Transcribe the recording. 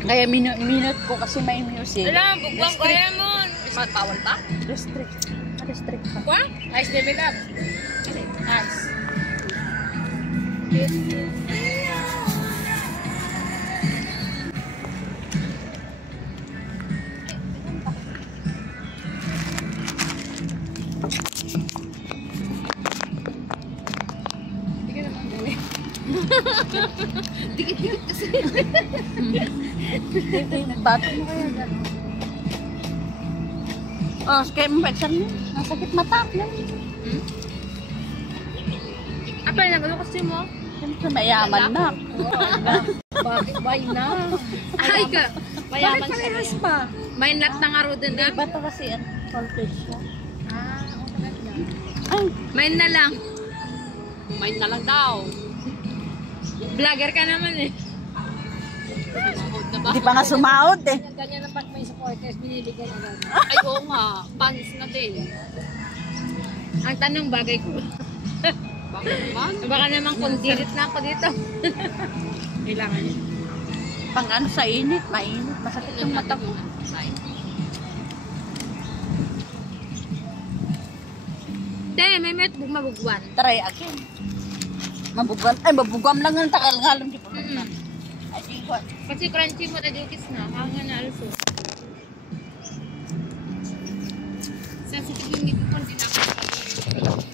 Kaya minute ko kasi may music. Alam, bugwang kaya mo. Bawal ba? Restrict pa. Kwa? Ice level up. Nice. Hindi ka naman gawin. Dikit-dikit kasi. Bato mo kaya gano'n. Oh, kaya mo peksan mo. Nasakit mata. Apa yung nagano kasi mo? Siyempre mayaman na. Bakit ba na? Ay ka. Mayaman siya. pa? May nat na nga ro din na. Iba to kasi ang voltage siya. Ah, Ay, May na lang. may na lang daw. Vlogger ka naman eh. Sumahod na ba? hindi pa nga sumahod eh. Ganyan na pag may supporters, binibigyan agad. Ay, oo nga. Pants na din. Ang tanong bagay ko. Bakit naman? Baka naman condirit na ako dito. Kailangan yun. Pang ano sa init, mainit. Masakit yung mata ko. Te, may met mabugwan. Try again. Mabugam lang ang takal-ngalong di pa. Ay, di ko. Kasi crunchy mo na dukis na. Hanga na also. Sensitive yung ngipin ko. Hindi na ako.